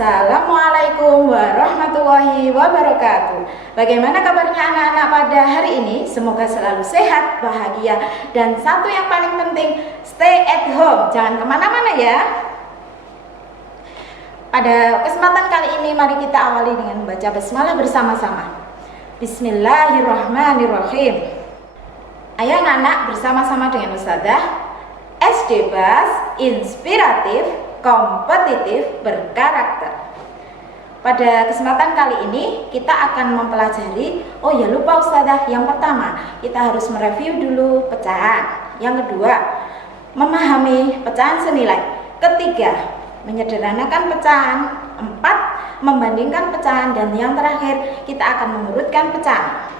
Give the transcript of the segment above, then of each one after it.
Assalamualaikum warahmatullahi wabarakatuh. Bagaimana kabarnya anak-anak pada hari ini? Semoga selalu sehat, bahagia, dan satu yang paling penting, stay at home. Jangan kemana-mana ya. Pada kesempatan kali ini, mari kita awali dengan membaca basmalah bersama-sama. Bismillahirrahmanirrahim. Ayo anak-anak, bersama-sama dengan Ustazah, SD Bas, inspiratif, kompetitif, berkarakter. Pada kesempatan kali ini kita akan mempelajari, oh ya lupa Ustazah, yang pertama kita harus mereview dulu pecahan. Yang kedua, memahami pecahan senilai. Ketiga, menyederhanakan pecahan. Empat, membandingkan pecahan. Dan yang terakhir, kita akan mengurutkan pecahan.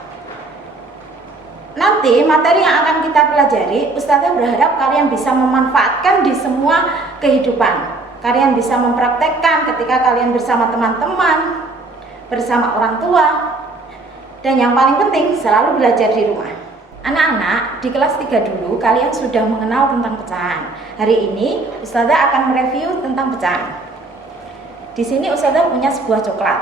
Nanti materi yang akan kita pelajari, Ustazah berharap kalian bisa memanfaatkan di semua kehidupan. Kalian bisa mempraktekkan ketika kalian bersama teman-teman, bersama orang tua, dan yang paling penting selalu belajar di rumah. Anak-anak, di kelas 3 dulu kalian sudah mengenal tentang pecahan. Hari ini Ustazah akan mereview tentang pecahan. Di sini Ustazah punya sebuah coklat.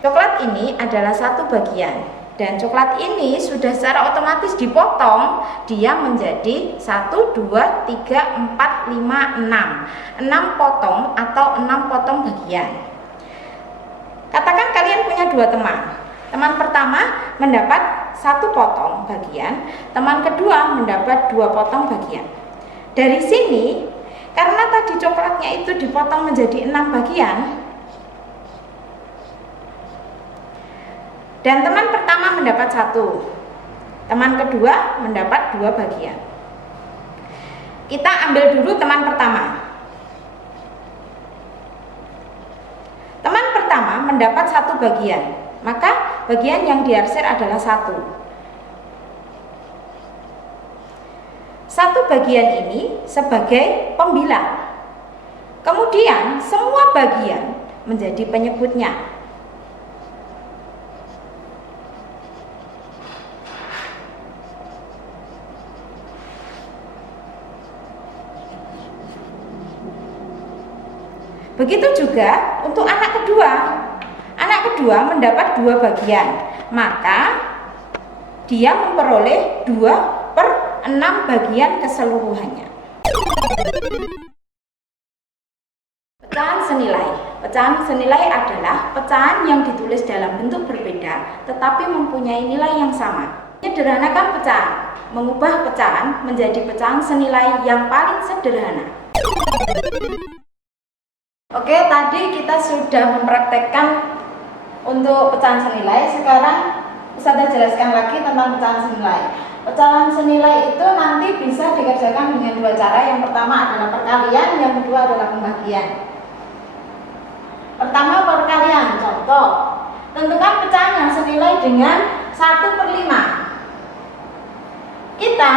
Coklat ini adalah satu bagian. Dan coklat ini sudah secara otomatis dipotong, dia menjadi 1, 2, 3, 4, 5, 6 potong atau 6 potong bagian. Katakan kalian punya 2 teman. Teman pertama mendapat 1 potong bagian, teman kedua mendapat 2 potong bagian. Dari sini, karena tadi coklatnya itu dipotong menjadi 6 bagian, dan teman pertama mendapat 1, teman kedua mendapat 2 bagian. Kita ambil dulu teman pertama. Teman pertama mendapat 1 bagian, maka bagian yang diarsir adalah 1. 1 bagian ini sebagai pembilang. Kemudian semua bagian menjadi penyebutnya. Begitu juga untuk anak kedua. Anak kedua mendapat 2 bagian, maka dia memperoleh 2/6 bagian keseluruhannya. Pecahan senilai. Pecahan senilai adalah pecahan yang ditulis dalam bentuk berbeda tetapi mempunyai nilai yang sama. Menyederhanakan pecahan, mengubah pecahan menjadi pecahan senilai yang paling sederhana. Oke, tadi kita sudah mempraktekkan untuk pecahan senilai. Sekarang Ustazah jelaskan lagi tentang pecahan senilai. Pecahan senilai itu nanti bisa dikerjakan dengan 2 cara. Yang pertama adalah perkalian, yang kedua adalah pembagian. Pertama perkalian, contoh. Tentukan pecahan yang senilai dengan 1/5. Kita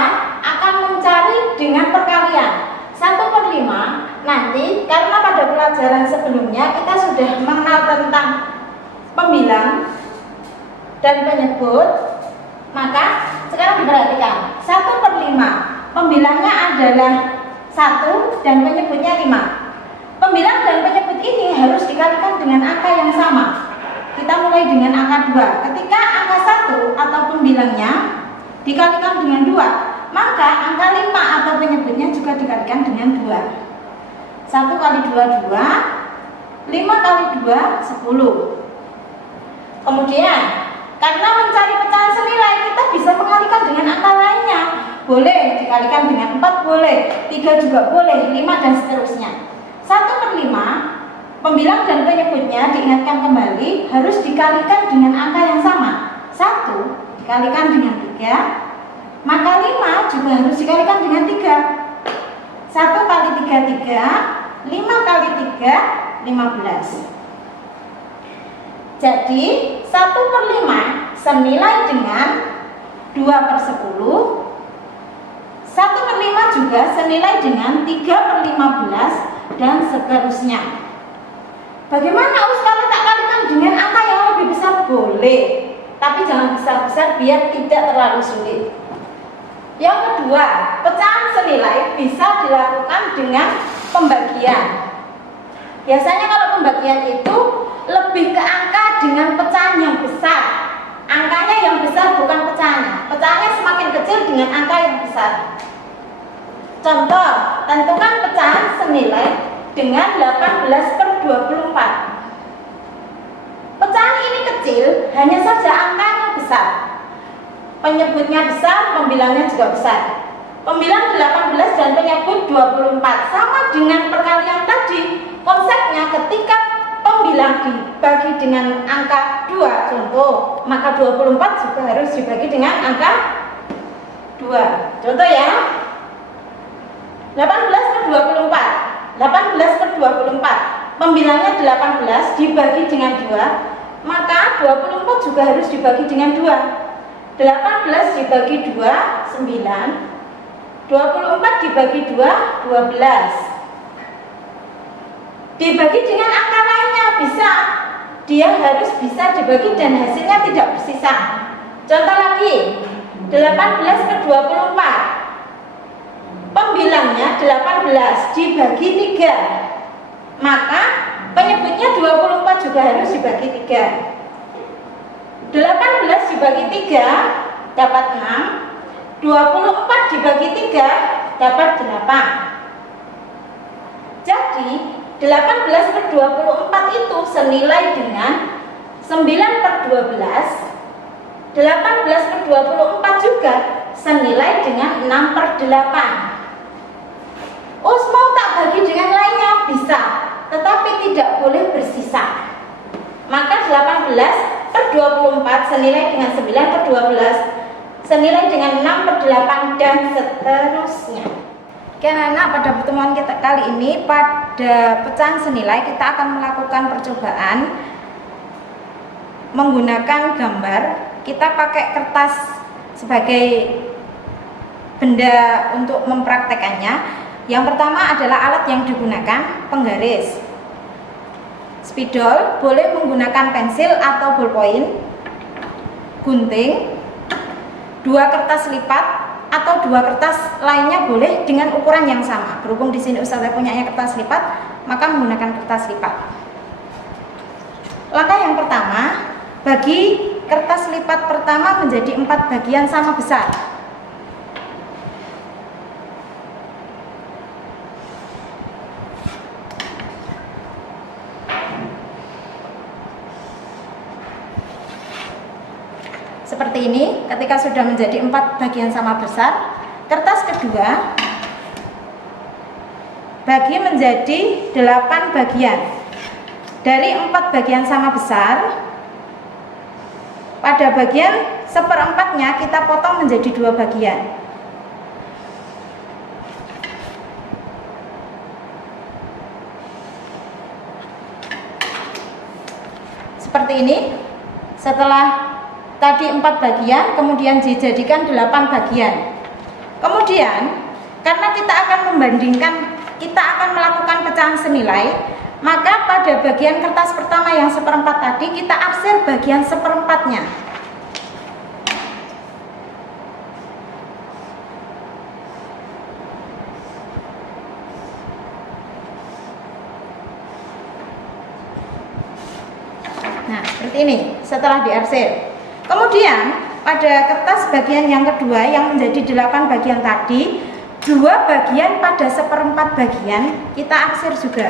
akan mencari dengan perkalian 1/5. Nanti karena pada pelajaran sebelumnya kita sudah mengenal tentang pembilang dan penyebut, maka sekarang diperhatikan 1/5. Pembilangnya adalah 1 dan penyebutnya 5. Pembilang dan penyebut ini harus dikalikan dengan angka yang sama. Kita mulai dengan angka 2. Ketika angka 1 atau pembilangnya dikalikan dengan 2, maka angka 5 atau penyebutnya juga dikalikan dengan 2. 1 kali 2, 2. 5 kali 2, 10. Kemudian, karena mencari pecahan senilai, kita bisa mengalikan dengan angka lainnya. Boleh dikalikan dengan 4, boleh 3 juga boleh, 5 dan seterusnya. 1/5, pembilang dan penyebutnya diingatkan kembali harus dikalikan dengan angka yang sama. 1 dikalikan dengan 3, maka 5 juga harus dikalikan dengan 3. 1 kali 3, 3. 5 kali 3, 15. Jadi 1/5 senilai dengan 2/10. 1/5 juga senilai dengan 3/15 dan seterusnya. Bagaimana kalau tak kalikan dengan angka yang lebih besar? Boleh, tapi jangan besar-besar biar tidak terlalu sulit. Yang kedua, pecahan senilai bisa dilakukan dengan pembagian. Biasanya kalau pembagian itu lebih ke angka dengan pecahan yang besar. Angkanya yang besar bukan pecahannya. Pecahannya semakin kecil dengan angka yang besar. Contoh, tentukan pecahan senilai dengan 18/24. Pecahan ini kecil, hanya saja angkanya besar. Penyebutnya besar, pembilangnya juga besar. Pembilang 18 dan penyebut 24 sama dengan perkalian tadi. Konsepnya ketika pembilang dibagi dengan angka 2 contoh, maka 24 juga harus dibagi dengan angka 2. Contoh ya, 18/24. 18/24 pembilangnya 18 dibagi dengan 2, maka 24 juga harus dibagi dengan 2. 18 dibagi 2 9, 24 dibagi 2 12. Dibagi dengan angka lainnya bisa, dia harus bisa dibagi dan hasilnya tidak bersisa. Contoh lagi, 18/24 pembilangnya 18 dibagi 3, maka penyebutnya 24 juga harus dibagi 3. 18 dibagi 3 dapat 6, 24 dibagi 3 dapat 8. Jadi 18/24 itu senilai dengan 9/12. 18/24 juga senilai dengan 6/8. Mau tak bagi dengan lainnya bisa, tetapi tidak boleh bersisa. Maka 18/24 senilai dengan 9/12, senilai dengan 6/8 dan seterusnya. Karena pada pertemuan kita kali ini pada pecahan senilai kita akan melakukan percobaan menggunakan gambar. Kita pakai kertas sebagai benda untuk mempraktekannya. Yang pertama adalah alat yang digunakan, penggaris. Spidol, boleh menggunakan pensil atau ballpoint, gunting, 2 kertas lipat atau 2 kertas lainnya boleh dengan ukuran yang sama. Berhubung di sini Ustazah punyanya kertas lipat, maka menggunakan kertas lipat. Langkah yang pertama, bagi kertas lipat pertama menjadi 4 bagian sama besar. Seperti ini. Ketika sudah menjadi 4 bagian sama besar, kertas kedua bagi menjadi 8 bagian. Dari 4 bagian sama besar, pada bagian 1/4-nya kita potong menjadi 2 bagian. Seperti ini. Setelah tadi 4 bagian, kemudian dijadikan 8 bagian. Kemudian, karena kita akan membandingkan, kita akan melakukan pecahan senilai, maka pada bagian kertas pertama yang 1/4 tadi, kita arsir bagian 1/4-nya. Nah, seperti ini, setelah diarsir. Kemudian pada kertas bagian yang kedua yang menjadi 8 bagian tadi, 2 bagian pada 1/4 bagian kita arsir juga.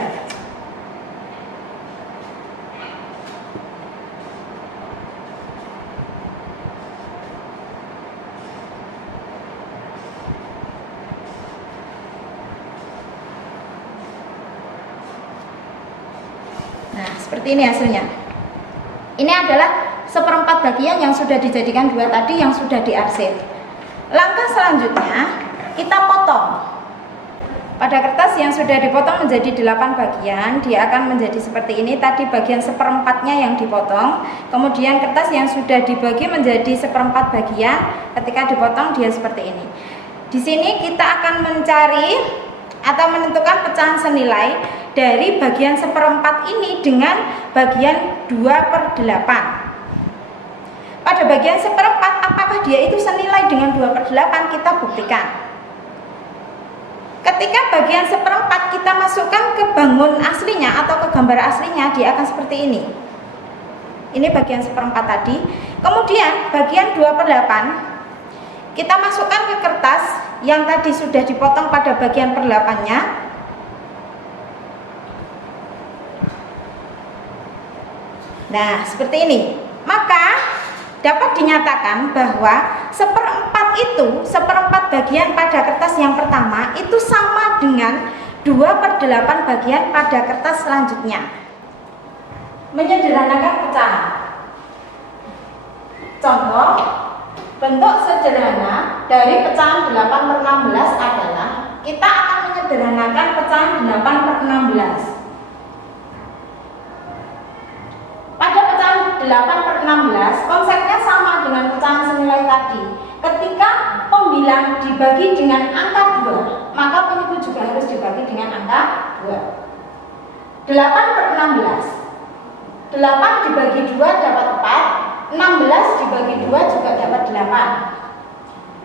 Nah, seperti ini hasilnya. Ini adalah 1/4 bagian yang sudah dijadikan 2 tadi yang sudah diarsir. Langkah selanjutnya kita potong. Pada kertas yang sudah dipotong menjadi 8 bagian, dia akan menjadi seperti ini. Tadi bagian 1/4-nya yang dipotong, kemudian kertas yang sudah dibagi menjadi 1/4 bagian, ketika dipotong dia seperti ini. Di sini kita akan mencari atau menentukan pecahan senilai dari bagian 1/4 ini dengan bagian 2/8. pada bagian seperempat, apakah dia itu senilai dengan 2/8? Kita buktikan. Ketika bagian seperempat kita masukkan ke bangun aslinya atau ke gambar aslinya, dia akan seperti ini. Ini bagian seperempat tadi. Kemudian bagian 2/8 kita masukkan ke kertas yang tadi sudah dipotong pada bagian per-8-nya. Nah, seperti ini. Maka dapat dinyatakan bahwa seperempat bagian pada kertas yang pertama itu sama dengan 2/8 bagian pada kertas selanjutnya. Menyederhanakan pecahan. Contoh, bentuk sederhana dari pecahan 8/16 adalah, kita akan menyederhanakan pecahan 8/16. Pada pecahan 8/16, konsepnya sama dengan pecahan senilai tadi. Ketika pembilang dibagi dengan angka 2, maka penyebut juga harus dibagi dengan angka 2. 8/16, 8 dibagi 2 dapat 4, 16 dibagi 2 juga dapat 8.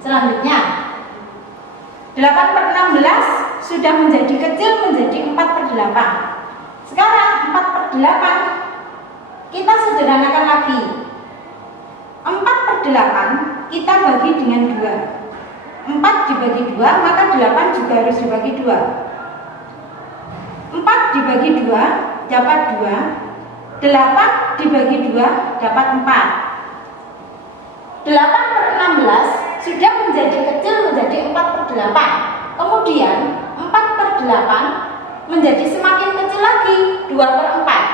Selanjutnya, 8/16 sudah menjadi kecil menjadi 4/8. Sekarang 4/8 kita sederhanakan lagi. 4/8 kita bagi dengan 2. 4 dibagi 2 maka 8 juga harus dibagi 2. 4 dibagi 2 dapat 2. 8 dibagi 2 dapat 4. 8/16 sudah menjadi kecil menjadi 4/8. Kemudian 4/8 menjadi semakin kecil lagi, 2/4.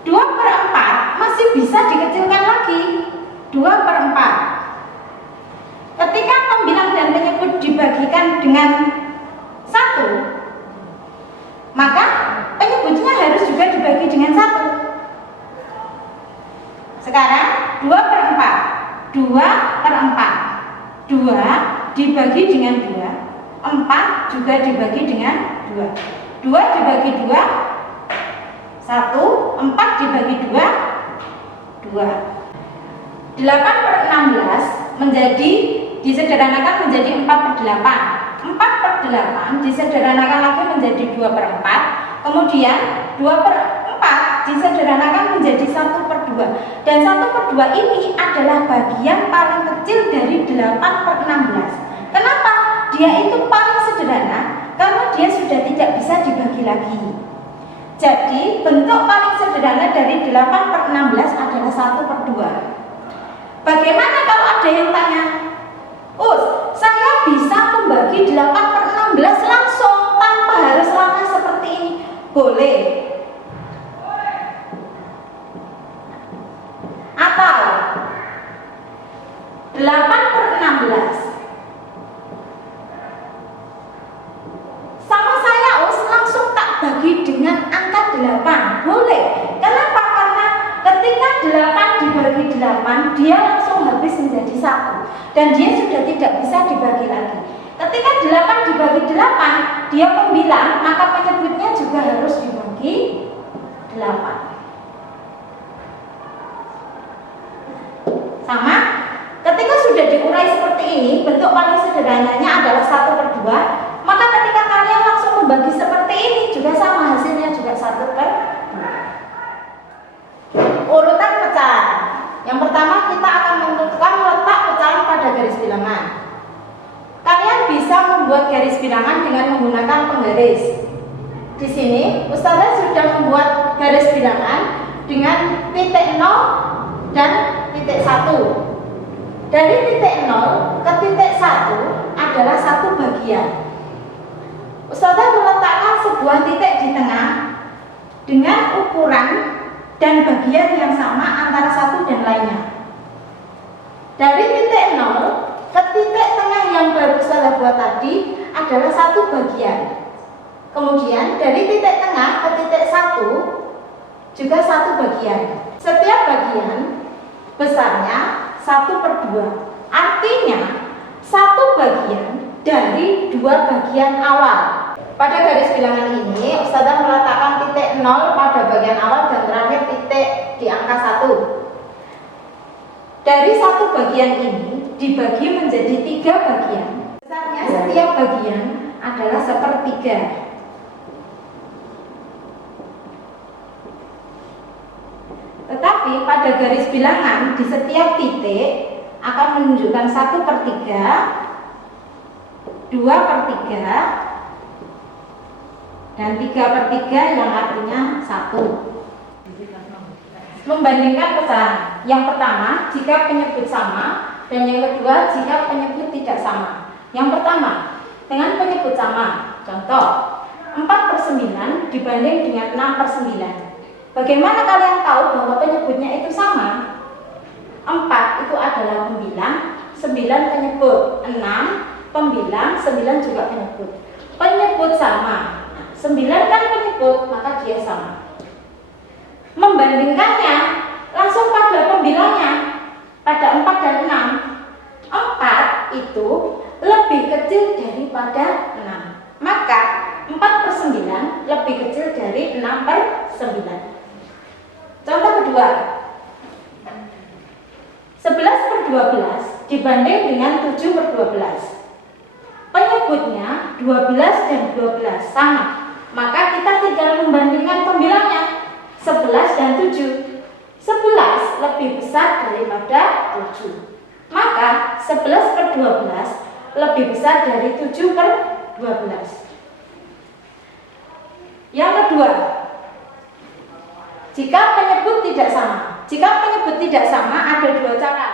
2/4 masih bisa dikecilkan lagi, 2/4. Ketika pembilang dan penyebut dibagikan dengan 1, maka penyebutnya harus juga dibagi dengan 1. Sekarang 2/4, 2/4, 2 dibagi dengan 2, 4 juga dibagi dengan 2. 2 dibagi 2 1, 4 dibagi 2 2. 8/16 menjadi disederhanakan menjadi 4/8. 4/8 disederhanakan lagi menjadi 2/4. Kemudian 2/4 disederhanakan menjadi 1/2. Dan 1/2 ini adalah bagian paling kecil dari 8/16. Kenapa? Dia itu paling sederhana karena dia sudah tidak bisa dibagi lagi. Jadi bentuk paling sederhana dari 8/16 adalah 1/2. Bagaimana kalau ada yang tanya, saya bisa membagi 8/16 langsung tanpa harus langkah seperti ini? Boleh. Atau 8/16 sama saya langsung tak bagi dengan angka 8. Boleh. Kenapa? Karena ketika 8 dibagi 8 dia langsung habis menjadi 1 dan dia sudah tidak bisa dibagi lagi. Ketika 8 dibagi 8 dia pembilang, maka penyebutnya juga harus dibagi 8. Sama, ketika sudah diurai seperti ini, bentuk paling sederhananya adalah 1/2, maka ketika kalian langsung membagi seperti ini juga sama, hasilnya juga 1/2. Urutan pecahan. Yang pertama kita akan menentukan letak pecahan pada garis bilangan. Kalian bisa membuat garis bilangan dengan menggunakan penggaris. Di sini Ustazah sudah membuat garis bilangan dengan titik 0 dan titik 1. Dari titik 0 ke titik 1 adalah 1 bagian. Ustazah meletakkan sebuah titik di tengah dengan ukuran dan bagian yang sama antara satu dan lainnya. Dari titik 0 ke titik tengah yang baru Ustazah buat tadi adalah 1 bagian. Kemudian dari titik tengah ke titik 1 juga 1 bagian. Setiap bagian besarnya 1/2. Artinya 1 bagian dari 2 bagian awal. Pada garis bilangan ini Ustazah meletakkan titik 0 pada bagian awal dan terakhir titik di angka 1. Dari satu bagian ini dibagi menjadi 3 bagian. Besarnya setiap bagian adalah 1/3. Tetapi pada garis bilangan di setiap titik akan menunjukkan 1/3, 2/3, dan 3/3 yang artinya 1. Membandingkan pecahan. Yang pertama, jika penyebut sama, dan yang kedua, jika penyebut tidak sama. Yang pertama, dengan penyebut sama. Contoh, 4/9 dibanding dengan 6/9. Bagaimana kalian tahu bahwa penyebutnya itu sama? 4 itu adalah pembilang, 9 penyebut, 6 pembilang, 9 juga penyebut. Penyebut sama. 9 kan penyebut, maka dia sama. Membandingkannya langsung pada pembilangnya, pada 4 dan 6. 4 itu lebih kecil daripada 6, maka 4/9 lebih kecil dari 6/9. Contoh kedua, 11/12 dibanding dengan 7/12. Penyebutnya 12 dan 12 sama, maka kita tinggal membandingkan pembilangnya 11 dan 7. 11 lebih besar daripada 7, maka 11/12 lebih besar dari 7/12. Yang kedua, jika penyebut tidak sama. Jika penyebut tidak sama ada 2 cara.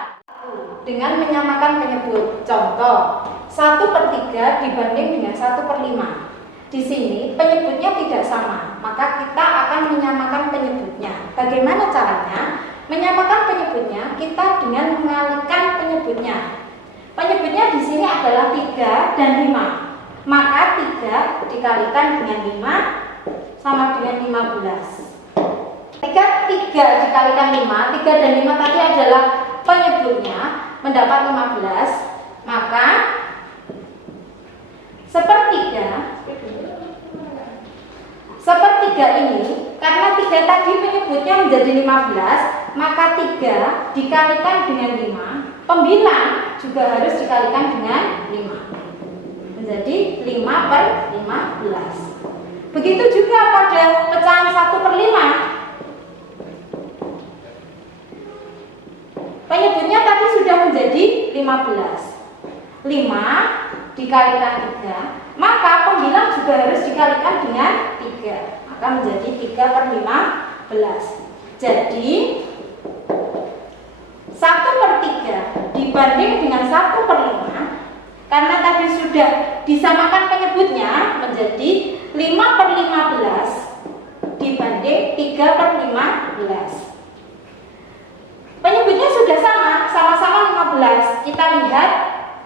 Dengan menyamakan penyebut. Contoh, 1/3 dibanding dengan 1/5. Di sini penyebutnya tidak sama, maka kita akan menyamakan penyebutnya. Bagaimana caranya? Menyamakan penyebutnya kita dengan mengalihkan penyebutnya. Penyebutnya di sini adalah 3 dan 5. Maka 3 dikalikan dengan 5 sama dengan 15. Ketika 3 dikalikan 5, 3 dan 5 tadi adalah penyebutnya, mendapat 15, maka 1/3 ini, karena 3 tadi penyebutnya menjadi 15, maka 3 dikalikan dengan 5, pembilang juga harus dikalikan dengan 5, menjadi 5/15. Begitu juga pada pecahan 1/5. Penyebutnya tadi sudah menjadi 15. 5 dikalikan 3, maka pembilang juga harus dikalikan dengan 3, maka menjadi 3/15. Jadi 1/3 dibanding dengan 1/5, karena tadi sudah disamakan penyebutnya, menjadi 5/15 dibanding 3/15. Penyebutnya sudah sama-sama 15. Kita lihat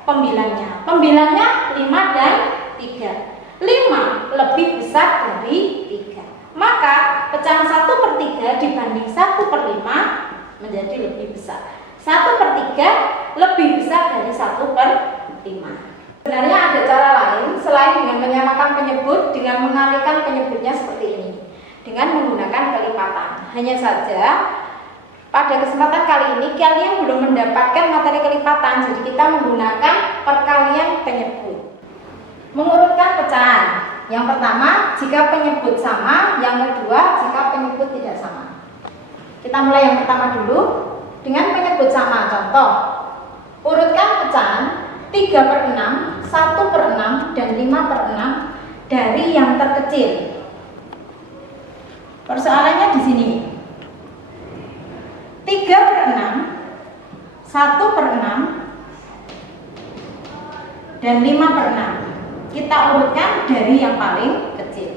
pembilangnya. Pembilangnya 5 dan 3. 5 lebih besar dari 3. Maka pecahan 1/3 dibanding 1/5 menjadi lebih besar. 1/3 lebih besar dari 1/5. Sebenarnya ada cara lain selain dengan menyamakan penyebut dengan mengalihkan penyebutnya seperti ini, dengan menggunakan kelipatan. Hanya saja pada kesempatan kali ini kalian belum mendapatkan materi kelipatan, jadi kita menggunakan perkalian penyebut. Mengurutkan pecahan. Yang pertama, jika penyebut sama. Yang kedua, jika penyebut tidak sama. Kita mulai yang pertama dulu. Dengan penyebut sama. Contoh, urutkan pecahan 3/6, 1/6, dan 5/6 dari yang terkecil. Persoalannya di sini. 3/6, 1/6, dan 5/6. Kita urutkan dari yang paling kecil.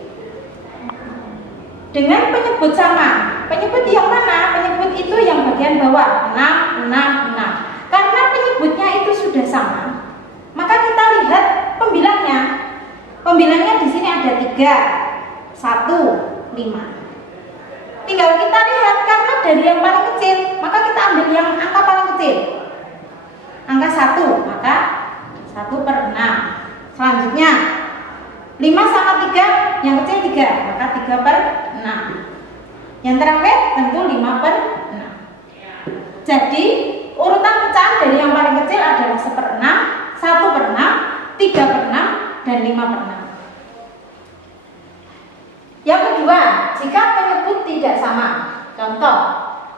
Dengan penyebut sama. Penyebut yang mana? Penyebut itu yang bagian bawah, 6, 6, 6. Karena penyebutnya itu sudah sama, maka kita lihat pembilangnya. Pembilangnya di sini ada 3, 1, 5. Tinggal kita lihat, karena dari yang paling kecil, maka kita ambil yang angka paling kecil, angka 1, maka 1/6. Selanjutnya 5 sama 3, yang kecil 3, maka 3/6. Yang terakhir tentu 5/6. Jadi Urutan pecahan dari yang paling kecil adalah 1/6, 1/6, 3/6, dan 5/6. Yang kedua, jika penyebut tidak sama. Contoh,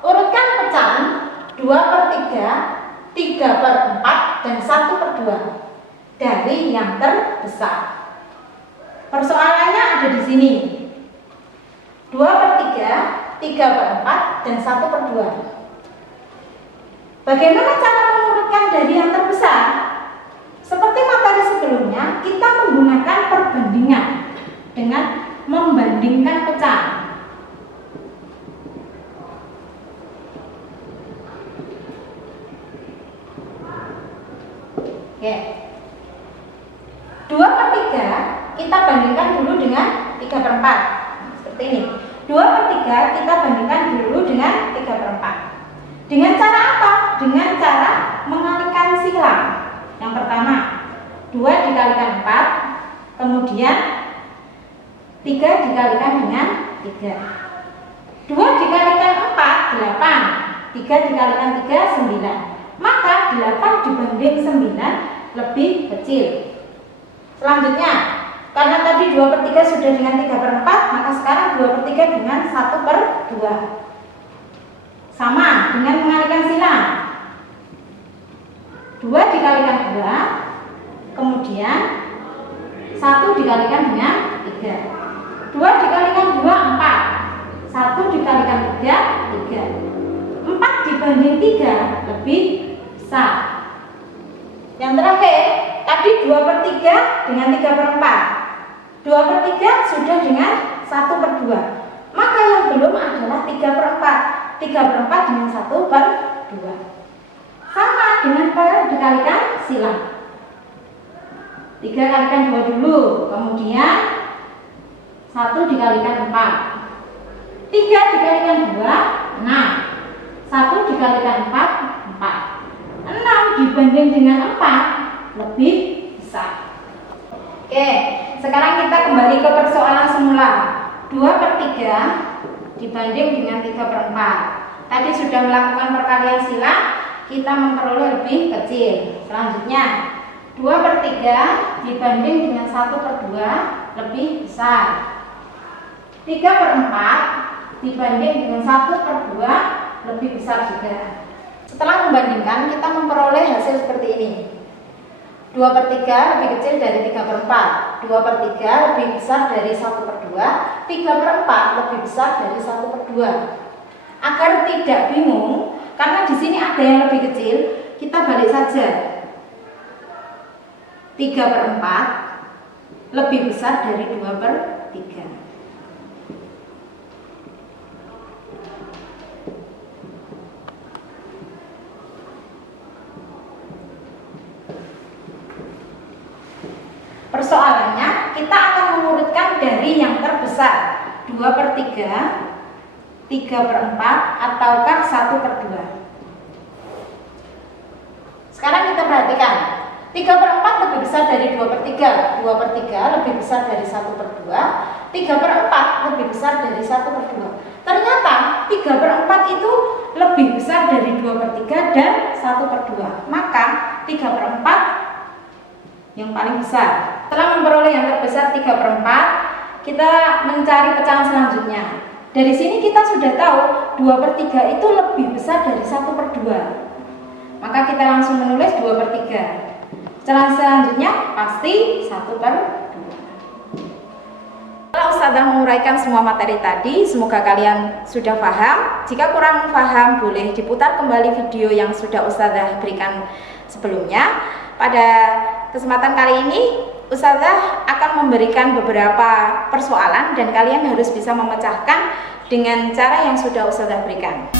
urutkan pecahan 2/3, 3/4, dan 1/2 dari yang terbesar. Persoalannya ada di sini. 2/3, 3/4, dan 1/2. Bagaimana cara mengurutkan dari yang terbesar? Seperti materi sebelumnya, kita menggunakan perbandingan dengan membandingkan pecahan. Oke. 2/3 kita bandingkan dulu dengan 3/4. Seperti ini. 2/3 kita bandingkan dulu dengan 3/4. Dengan cara apa? Dengan cara mengalihkan silang. Yang pertama, 2 dikalikan 4, kemudian 3 dikalikan dengan 3. 2 dikalikan 4, 8. 3 dikalikan 3, 9. Maka 8 dibanding 9 lebih kecil. Selanjutnya, karena tadi 2/3 sudah dengan 3/4, maka sekarang 2/3 dengan 1/2. Sama dengan mengalihkan silang. 2 dikalikan 2, kemudian 1 dikalikan dengan 3. 2 dikalikan 2, 4. 1 dikalikan 3, 3. 4 dibanding 3 lebih besar. Yang terakhir, tadi 2/3 dengan 3/4. 2/3 sudah dengan 1/2. Maka yang belum adalah 3/4. 3/4 dengan 1/2. Sama dengan pada dikalikan silang. 3 kalikan 2 dulu, kemudian 1 dikalikan 4. 3 dikalikan 2, 6. 1 dikalikan 4, 4. 6 dibanding dengan 4 lebih besar. Oke, sekarang kita kembali ke persoalan semula. 2/3 dibanding dengan 3/4. Tadi sudah melakukan perkalian silang, kita memperoleh lebih kecil. Selanjutnya, 2/3 dibanding dengan 1/2 lebih besar. 3/4 dibanding dengan 1/2 lebih besar juga. Setelah membandingkan, kita memperoleh hasil seperti ini. 2/3 lebih kecil dari 3/4. 2/3 lebih besar dari 1/2. 3/4 lebih besar dari 1/2. Agar tidak bingung, karena di sini ada yang lebih kecil, kita balik saja. 3/4 lebih besar dari 2/3. Persoalannya, kita akan mengurutkan dari yang terbesar 2/3, 3/4, ataukah 1/2. Sekarang kita perhatikan, 3/4 lebih besar dari 2/3. 2/3 lebih besar dari 1/2. 3/4 lebih besar dari 1/2. Ternyata 3/4 itu lebih besar dari 2/3 dan 1/2. Maka 3/4 yang paling besar. Setelah memperoleh yang terbesar 3/4, kita mencari pecahan selanjutnya. Dari sini kita sudah tahu 2/3 itu lebih besar dari 1/2. Maka kita langsung menulis 2/3. Pecahan selanjutnya pasti 1/2. Setelah Ustazah menguraikan semua materi tadi, semoga kalian sudah paham. Jika kurang paham, boleh diputar kembali video yang sudah Ustazah berikan sebelumnya. Pada kesempatan kali ini, Ustazah akan memberikan beberapa persoalan dan kalian harus bisa memecahkan dengan cara yang sudah Ustazah berikan.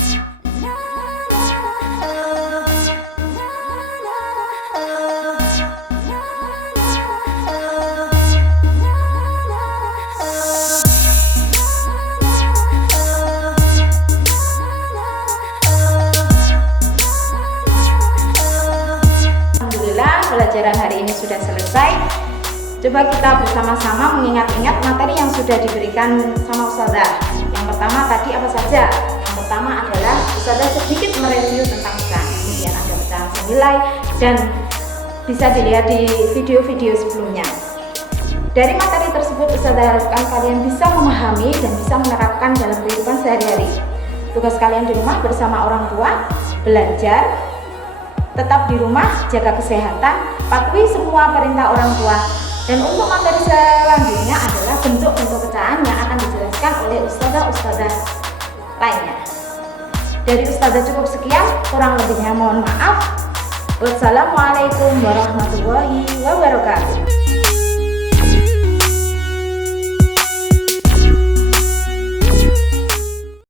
Alhamdulillah, pelajaran hari ini sudah selesai. Coba kita bersama-sama mengingat-ingat materi yang sudah diberikan sama Ustazah. Yang pertama tadi apa saja? Yang pertama adalah Ustazah sedikit mereview tentang pecahan. Kemudian nilai, dan bisa dilihat di video-video sebelumnya. Dari materi tersebut, Ustazah harapkan kalian bisa memahami dan bisa menerapkan dalam kehidupan sehari-hari. Tugas kalian di rumah bersama orang tua, belajar, tetap di rumah, jaga kesehatan, patuhi semua perintah orang tua. Dan untuk materi selanjutnya adalah bentuk-bentuk pecahan yang akan dijelaskan oleh ustazah-ustazah lainnya. Dari ustazah cukup sekian, kurang lebihnya mohon maaf. Wassalamualaikum warahmatullahi wabarakatuh.